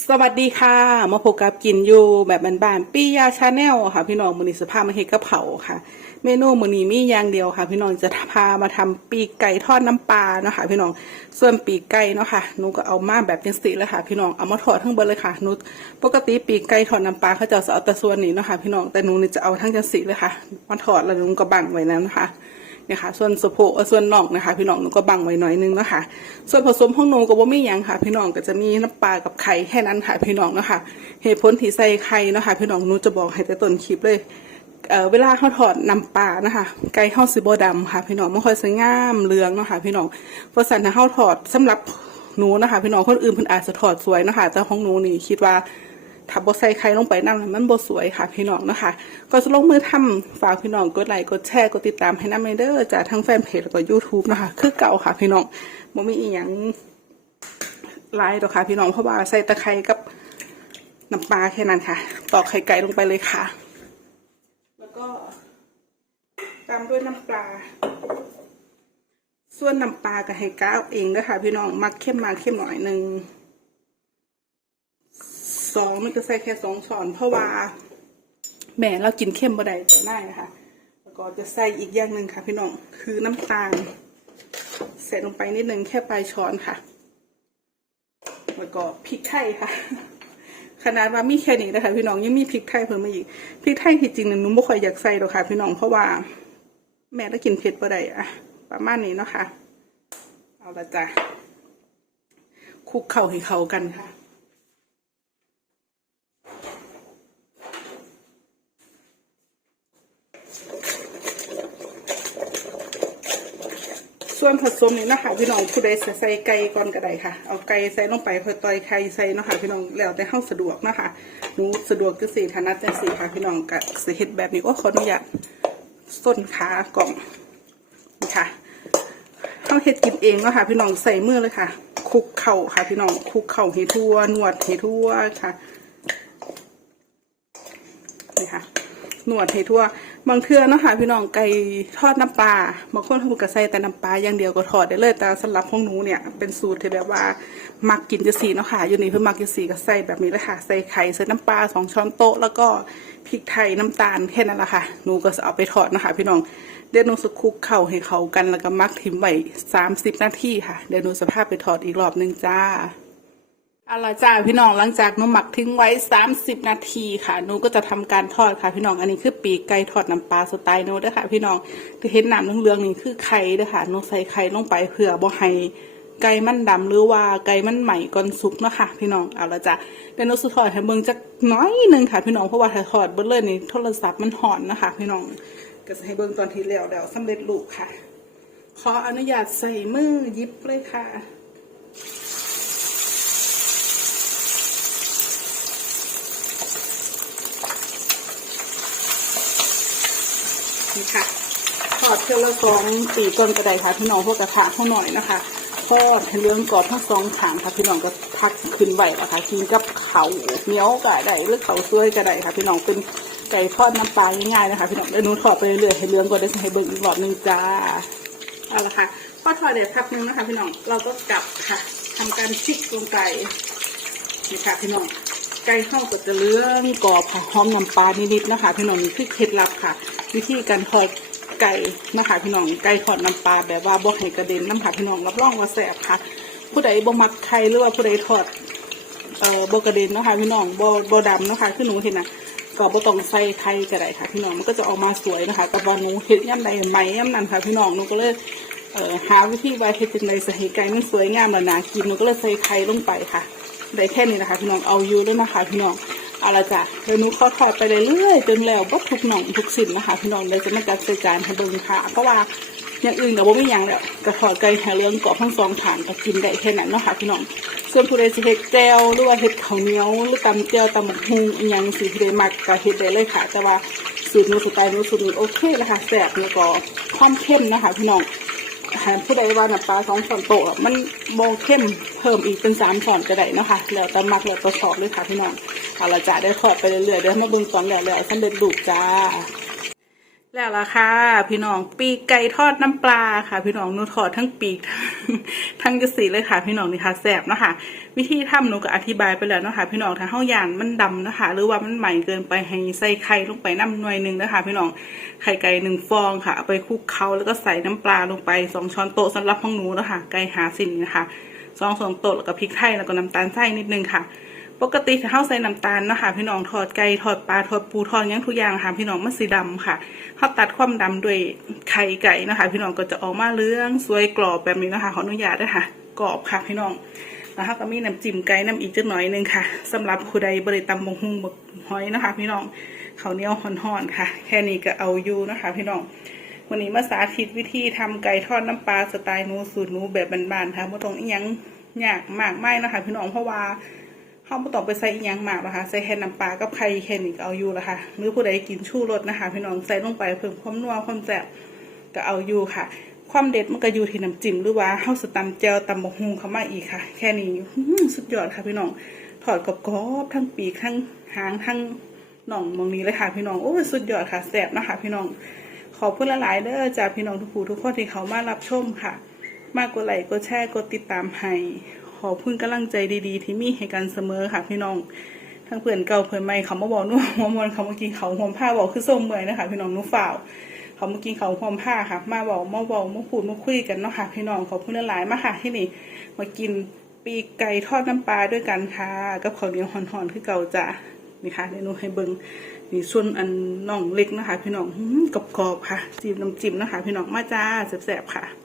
สวัสดีค่ะ มาพบกับกินอยู่แบบบ้านๆปี้ยาชาแนลค่ะ พี่น้องมือนีสภาพมาเฮ็ดกะเพราค่ะ เมนูมือนีมีอย่างเดียวค่ะ พี่น้องจะพามาทำปีกไก่ทอดน้ำปลาเนาะค่ะพี่น้องส่วนปีกไก่เนาะค่ะหนูก็เอามาแบบจังสีเลยค่ะ พี่น้องเอามาทอดทั้งเบดเลยค่ะหนูปกติปีกไก่ทอดน้ำปลาเขาจะเอาแต่ส่วนนี้เนาะค่ะพี่น้องแต่หนูนี่จะเอาทั้งจังสีเลยค่ะมาทอดแล้วหนูก็บังไว้นั้นนะคะ นี่ยค่ะส่วนสะโพกส่วนน่องนะคะ พี่น้องหนูก็บังไว้หน่อยนึงนะคะส่วนผสมของหนูก็บ่มีหยังค่ะ พี่น้องก็จะมีน้ำปลากับไข่แค่นั้นค่ะพี่น้องเนาะคะเหตุผลที่ใส่ไข่นะคะ พี่น้องหนูจะบอกให้แต่ต้นคลิปเลยเเวลาเขาถอดน้ำปลานะคะ ไก่เฮาสิบ่ดำค่ะ พี่น้องไม่ค่อยสวยงามเหลืองเนาะค่ะ พี่น้องเพราะฉะนั้นถ้าเฮาถอดสำหรับหนูนะคะ พี่น้องคนอื่นเพิ่นอาจจะถอดสวยเนาะคะแต่ของหนูนี่คิดว่า ถ้าบ่ใส่ไข่ลงไปนั่นมันบ่สวยค่ะพี่น้องนะคะ ก็จะลงมือทำฝากพี่น้องกดไลค์กดแชร์กดติดตามให้น้ำเด้อจากทั้งแฟนเพจแล้วก็ YouTube นะคะ คือเก่าค่ะพี่น้องบ่มีอีหยังหลายดอกค่ะพี่น้องเพราะว่าใส่ตะไคร้กับน้ำปลาแค่นั้นค่ะ ตอกไข่ไก่ลงไปเลยค่ะ แล้วก็ตามด้วยน้ำปลา ส่วนน้ำปลาก็ให้ก้าวเองเด้อค่ะพี่น้องมักเข้มมากเข้มหน่อยหนึง สองมันก็ใส่แค่สองช้อน เพราะว่าแม่เรากินเข้มบ่ได้จะได้นะคะแล้วก็จะใส่อีกอย่างหนึ่งค่ะ พี่น้องคือน้ำตาลใส่ลงไปนิดนึงแค่ปลายช้อนค่ะ แล้วก็พริกไทยค่ะ ขนาดว่ามีแค่นี้นะคะ พี่น้องยังมีพริกไทยเพิ่มมาอีกพริกไทยที่จริงเนี่ยหนูไม่ค่อยอยากใส่หรอกค่ะ พี่น้องเพราะว่า แม่เรากินเผ็ดบ่ได้อะประมาณนี้เนาะค่ะเอาละจ้ะคลุกเข่าให้เข้ากันค่ะ ส่วนผสมนี่นะคะพี่น้องผู้ใดใส่ไก่ก่อนก็ได้ค่ะ เอาไก่ใส่ลงไปเพื่อต่อยไข่ใส่เนาะค่ะพี่น้องแล้วแต่เฮาสะดวกนะคะหนูสะดวกจังสี่ถนัดจังสี่ค่ะพี่น้องก็สิเฮ็ดแบบนี้โอ้ขออนุญาตส้นขากล่องนี่ค่ะเฮาเฮ็ดกินเองเนาะค่ะพี่น้องใส่มือเลยค่ะคลุกเข่าค่ะพี่น้องคลุกเข่าให้ทั่วนวดให้ทั่วค่ะนี่ค่ะ หนวดให้ทั่ว บางเทื่อเนาะค่ะพี่น้องไก่ทอดน้ำปลาบางคนเขาก็ใส่แต่น้ำปลาอย่างเดียวก็ทอดได้เลย แต่สำหรับของหนูเนี่ยเป็นสูตรที่แบบว่ามักกินจะสีเนาะค่ะอยู่นี่เพื่อมักจะสีก็ใส่แบบนี้เลยค่ะใส่ไข่ใส่น้ำปลาสองช้อนโต๊ะแล้วก็พริกไทยน้ำตาลแค่นั้นแหละค่ะหนูก็จะเอาไปทอดนะคะ พี่น้องเดี๋ยวหนูจะคลุกเข่าให้เขากันแล้วก็มักทิ้งไว้สามสิบนาทีค่ะเดี๋ยวหนูจะพาไปทอดอีกรอบหนึงจ้า เอาละจ้าพี่น้องหลังจากหนูหมักทิ้งไว้ 30 นาทีค่ะหนูก็จะทำการทอดค่ะ พี่น้องอันนี้คือปีกไก่ทอดน้ำปลาสไตล์หนูเด้อค่ะ พี่น้องที่เห็นน้ำเหลืองๆนี่คือไข่เด้อค่ะหนูใส่ไข่ลงไปเผื่อบ่ให้ไก่มันดำหรือว่าไก่มันใหม่ก่อนสุกเนาะค่ะ พี่น้องเอาละจ้ะเดี๋ยวหนูสุทอดให้เบิ่งจักน้อยหนึงค่ะ พี่น้องเพราะว่าถ้าทอดเบิ่เลยนี่โทรศัพท์มันห่อนนะคะ พี่น้องก็จะให้เบิ่งตอนที่แล้วแล้วสำเร็จรูปค่ะ ขออนุญาตใส่มือยิบเลยค่ะ นี่ค่ะทอดเท่าละสองปีก้นกระไดค่ะพี่น้องพวกกระทะเขาหน่อยนะคะทอดเลื้องกรอบทั้งสองขางค่ะพี่น้องก็พักขึ้นไหวนะคะกินกับเขาเนี้ยวกระไดหรือเขาซวยกระไดค่ะ พี่น้องเป็นไก่ทอดน้ำปลาง่ายๆนะคะ พี่น้องเดี๋ยวหนูทอดไปเรื่อยๆให้เลื้องก่อนได้ให้เบิ่งอีกรอบหนึงจ้าเอาละค่ะพอทอดเด็ดพักนึงนะคะ พี่น้องเราก็กลับค่ะทำการพลิกลงไก่นี่ค่ะพี่น้องไก่ข้าก็จะเลื้องกรอบค่ะหอมน้ำปลานิดๆนะคะ พี่น้องคือเคล็ดลับค่ะ วิธีการทอดไก่นะคะพี่น้องไก่ทอดน้ำปลาแบบว่าบ่ให้กระเด็นน้ำค่ะพี่น้องรับรองว่าแซ่บค่ะ ผู้ใดบ่มักไข่หรือว่าผู้ใดทอดเอ่อบ่กระเด็นเนาะค่ะพี่น้องบ่บ่ดำเนาะค่ะคือหนูเห็นนะก็บ่ต้องใส่ไข่ก็ได้ค่ะ พี่น้องมันก็จะออกมาสวยนะคะแต่ว่าหนูเฮ็ดย่ำใดไหมย่ำนั้นค่ะ พี่น้องหนูก็เลยเอ่อหาวิธีว่าเฮ็ดจังไดสิให้ไก่มันสวยงามและน่ากินหนูก็เลยใส่ไข่ลงไปค่ะได้แค่นี้นะคะ พี่น้องเอาอยู่ด้วยนะคะ พี่น้อง เอาละจ้ะเดี๋ยวหนูขอทอดไปเรื่อยๆจนแล้วบ่ทุกหน่องทุกสิ่งนะคะพี่น้องเดี๋ยจะมาจัดใส่จานให้เบิ่งค่ะ เพราะว่าอย่างอื่นเดี๋ยวบ่มีหยังแล้วกระทอดไก่แห้เรื่องกรอบทั้งสองฐานก็กินได้แค่นั้นเนาะค่ะพี่น้องส่วนผู้ใดสิเฮ็ดแจวหรือว่าเฮ็ดข้าวเหนียวหรือตำแจวตำบักหุ่งอยังสิผู้ใดมักก็เฮ็ดได้เลยค่ะ แต่ว่าสูตรนูสไตล์นูสูตรนี้โอเคแล้วค่ะแซ่บแล้วก็ความเข้มนะคะพี่น้องหารผู้ใดว่าน้ำปลาสองช้อนโต๊ะมันโบเข้มเพิ่มอีกเป็นสามช้อนก็ได้นะคะแล้วแต่มักแล้วแต่ชอบเลยค่ะพี่น้อง เอาละจ้าได้ทอดไปเรื่อยๆเดี๋ยวมาบิ่งตอนแล้วแล้วสำเร็จรูจ้า แล้วล่ะค่ะ พี่น้องปีกไก่ทอดน้ำปลาค่ะ พี่น้องหนูทอดทั้งปีกทั้งกระสีเลยค่ะ พี่น้องนี่ค่ะแสบเนาะคะวิธีทำหนูก็อธิบายไปแล้วเนาะคะพี่น้องถ้าเฮาย่านมันดำเนาะคะหรือว่ามันใหม่เกินไปให้ใส่ไข่ลงไปน้ำหน่วยหนึ่งนะคะพี่น้องไข่ไก่หนึ่งฟองค่ะเอาไปคลุกเคล้าแล้วก็ใส่น้ำปลาลงไปสองช้อนโต๊ะสำหรับของหนูเนาะคะไก่หาสินนะคะสองช้อนโต๊ะแล้วก็พริกไทยแล้วก็น้ำตาลทรายนิดนึงค่ะ ปกติถ้าเฮาใส่น้ำตาลเนาะคะพี่น้องทอดไก่ทอดปลาทอดปูทอดยังทุกอย่างค่ะพี่น้องมันสีดำค่ะเขาตัดความดำด้วยไข่ไก่นะคะพี่น้องก็จะออกมาเหลื้องสวยกรอบแบบนี้นะคะขออนุญาตด้วยค่ะกรอบค่ะพี่น้องแล้วเขาก็มีน้ำจิ้มไก่น้ำอีกจักหน่อยหนึงค่ะสำหรับผู้ใดบริตำบงฮุงบกหอยนะคะ พี่น้องเขาวเหนียวห่อนๆค่ะ แค่นี้ก็เอาอยู่นะคะ พี่น้องวันนี้มาสาธิตวิธีทำไก่ทอดน้ำปลาสไตล์หนูสูตรหนูแบบบานๆค่ะไม่ต้องยังยากมากไม่นะคะ พี่น้องเพราะว่า ข้าไม่ต้องไปใส่อีหยังมากนะคะ ใส่แค่น้ำปลากับไข่แค่นี้ก็เอาอยู่ล้วค่ะหรือผู้ใดกินชูรสนะคะ พี่น้องใส่ลงไปเพิ่มความนัวความแซ่บก็เอาอยู่ค่ะ ความเด็ดมันก็อยู่ที่น้ำจิ้มหรือว่าเฮาวสตำเจลตำบกฮุงเข้ามาอีกค่ะ แค่นี้สุดยอดค่ะพี่น้องถอดกรอบทั้งปีกทั้งหางทั้งหน่องมองนี้เลยค่ะพี่น้องโอ้สุดยอดค่ะแซ่บนะคะ พี่น้องขอบคุณหลายๆเด้อจากพี่น้องทุกผู้ทุกคนที่เขามารับชมค่ะ มากกว่าไลค์กดแชร์กดติดตามให้ ขอบคุณกำลังใจดีๆ ที่มีให้กันเสมอค่ะพี่น้องทั้งเพื่อนเก่าเพื่อนใหม่เขามาบอกนู่หัวมวนเขามากินเขาหอมผ้าบอกคือส้มเมื่อยนะคะพี่น้องหนูฝ่าวเขามากินเขาหอมผ้าค่ะ มาบอกมาบอกมาพูดมาคุยกันเนาะค่ะพี่น้องขอบคุณหลายมากค่ะที่นี่มากินปีกไก่ทอดน้ำปลาด้วยกันค่ะกับข้าวเหนียวห่อนๆคือเก่าจ้ะนี่ค่ะเดี๋ยวหนูให้เบิ่งนี่ส่วนอันน่องเล็กนะคะ พี่น้องกรอบๆค่ะจิ้มน้ำจิ้มนะคะ พี่น้องมาจ้าแซ่บๆค่ะ